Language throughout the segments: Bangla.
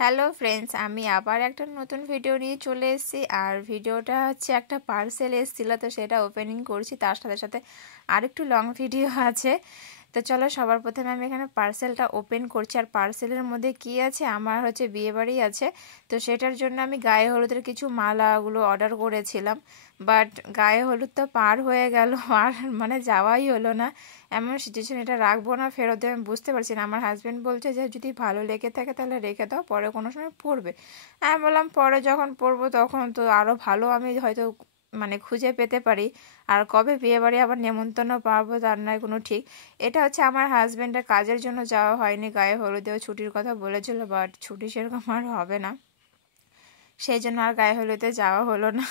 হ্যালো ফ্রেন্ডস, আমি আবার একটা নতুন ভিডিও নিয়ে চলে এসেছি। আর ভিডিওটা হচ্ছে একটা পার্সেল এসেছিলো, তো সেটা ওপেনিং করছি। তার সাথে সাথে আরেকটু লং ভিডিও আছে। তো চলো, সবার প্রথমে আমি এখানে পার্সেলটা ওপেন করছি। আর পার্সেলের মধ্যে কি আছে, আমার হচ্ছে বিয়েবাড়ি আছে, তো সেটার জন্য আমি গায়ে হলুদের কিছু মালাগুলো অর্ডার করেছিলাম। বাট গায়ে হলুদ তো পার হয়ে গেল, আর মানে যাওয়াই হলো না। এমন সিচুয়েশন, এটা রাখবো না ফেরত দেবো আমি বুঝতে পারছি না। আমার হাজব্যান্ড বলছে যে যদি ভালো লেগে থাকে তাহলে রেখে দাও, পরে কোনো সময় পরবে। আমি বললাম পরে যখন পরবো তখন তো আরও ভালো আমি হয়তো মানে খুঁজে পেতে পারি। আর কবে বিয়েবাড়ি আবার নেমন্তন্ন পাবো তার নয় কোনো ঠিক। এটা হচ্ছে আমার হাজব্যান্ডের কাজের জন্য যাওয়া হয়নি, গায়ে হলুদেও ছুটির কথা বলেছিল, বাট ছুটি সেরকম আর হবে না, সেই জন্য আর গায়ে হলুদে যাওয়া হলো না।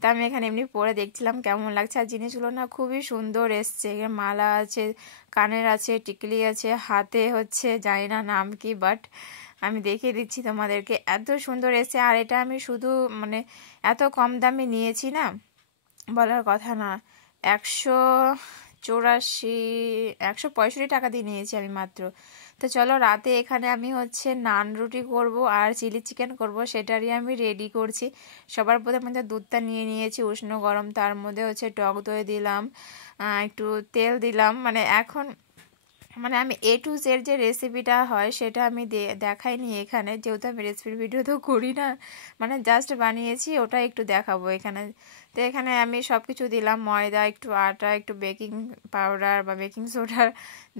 তা আমি এখানে এমনি পরে দেখছিলাম কেমন লাগছে। আর জিনিসগুলো না খুবই সুন্দর এসছে। মালা আছে, কানের আছে, টিকলি আছে, হাতে হচ্ছে জানি না নাম কি, বাট আমি দেখিয়ে দিচ্ছি তোমাদেরকে, এত সুন্দর এসছে। আর এটা আমি শুধু মানে এত কম দামে নিয়েছি না, বলার কথা না। 184 165 টাকা দিয়ে নিয়েছি আমি মাত্র। তো চলো, রাতে এখানে আমি হচ্ছে নান রুটি করব আর চিলি চিকেন করব, সেটারই আমি রেডি করছি। সবার প্রথমে দুধটা নিয়ে নিয়েছি উষ্ণ গরম, তার মধ্যে হচ্ছে টক দই দিলাম, একটু তেল দিলাম। মানে এখন মানে আমি A to Z যে রেসিপিটা হয় সেটা আমি দেখাইনি এখানে, যেহেতু আমি রেসিপির ভিডিও তো করি না, মানে জাস্ট বানিয়েছি, ওটা একটু দেখাবো এখানে। তো এখানে আমি সব কিছু দিলাম, ময়দা, একটু আটা, একটু বেকিং পাউডার বা বেকিং সোডা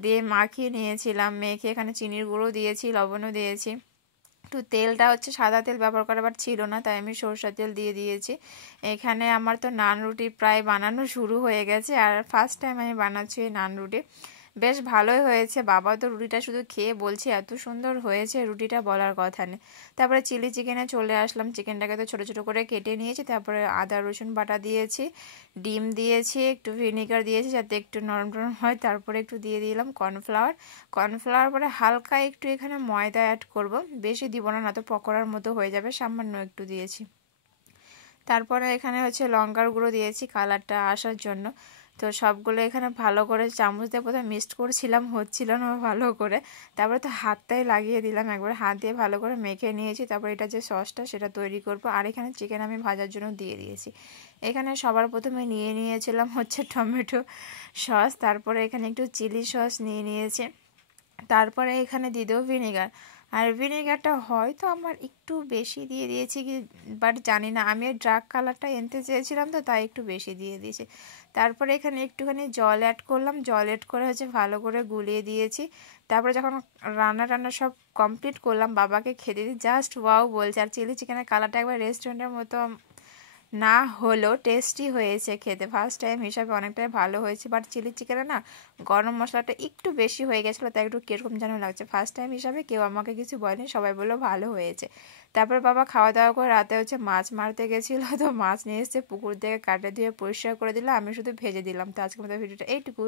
দিয়ে মাখিয়ে নিয়েছিলাম। মেখে এখানে চিনির গুঁড়ো দিয়েছি, লবণও দিয়েছি। একটু তেলটা হচ্ছে সাদা তেল ব্যবহার করাবার ছিল না, তাই আমি সরষের তেল দিয়ে দিয়েছি। এখানে আমার তো নান রুটি প্রায় বানানো শুরু হয়ে গেছে, আর ফার্স্ট টাইম আমি বানাচ্ছি এই নান রুটি। বেশ ভালোই হয়েছে। বাবা তো রুটিটা শুধু খেয়ে বলছে এত সুন্দর হয়েছে রুটিটা, বলার কথা নেই। তারপরে চিলি চিকেনে চলে আসলাম। চিকেনটাকে তো ছোটো ছোটো করে কেটে নিয়েছি, তারপরে আদা রসুন বাটা দিয়েছি, ডিম দিয়েছি, একটু ভিনেগার দিয়েছি যাতে একটু নরম টরম হয়। তারপরে একটু দিয়ে দিলাম কর্নফ্লাওয়ার পরে হালকা একটু এখানে ময়দা অ্যাড করব, বেশি দিব না, না তো পকোড়ার মতো হয়ে যাবে, সামান্য একটু দিয়েছি। তারপরে এখানে হচ্ছে লঙ্কার গুঁড়ো দিয়েছি কালারটা আসার জন্য। তো সবগুলো এখানে ভালো করে চামচ দিয়ে প্রথমে মিক্সড করছিলাম, হচ্ছিল না ভালো করে। তারপরে তো হাতটাই লাগিয়ে দিলাম, একবার হাত দিয়ে ভালো করে মেখে নিয়েছি। তারপর এটা যে সসটা সেটা তৈরি করব। আর এখানে চিকেন আমি ভাজার জন্য দিয়ে দিয়েছি। এখানে সবার প্রথমে নিয়ে নিয়েছিলাম হচ্ছে টমেটো সস, তারপরে এখানে একটু চিলি সস নিয়ে নিয়েছি, তারপরে এখানে দিয়ে দেবো ভিনেগার। আর ভিনেগারটা হয়তো আমার একটু বেশি দিয়ে দিয়েছি কি, বাট জানি না, আমি ডার্ক কালারটা এনতে চেয়েছিলাম তো তাই একটু বেশি দিয়ে দিয়েছি। তারপরে এখানে একটুখানি জল অ্যাড করলাম, জল অ্যাড করে হচ্ছে ভালো করে গুলিয়ে দিয়েছি। তারপরে যখন রান্না সব কমপ্লিট করলাম, বাবাকে খেতে দিই, জাস্ট ওয়াও বলছে। আর চিলি চিকেনের কালারটা একবার রেস্টুরেন্টের মতো না হলো, টেস্টি হয়েছে খেতে, ফার্স্ট টাইম হিসাবে অনেকটাই ভালো হয়েছে। বাট চিলি চিকেনে না গরম মশলাটা একটু বেশি হয়ে গেছিলো, তাই একটু কীরকম যেন লাগছে। ফার্স্ট টাইম হিসাবে কেউ আমাকে কিছু বলেনি, সবাই বললো ভালো হয়েছে। তারপর বাবা খাওয়া দাওয়া করে রাতে হচ্ছে মাছ মারতে গেছিলো, তো মাছ নিয়ে এসে পুকুর থেকে কাটে দিয়ে পরিষ্কার করে দিলাম, আমি শুধু ভেজে দিলাম। তো আজকের মতো ভিডিওটা এইটুকু।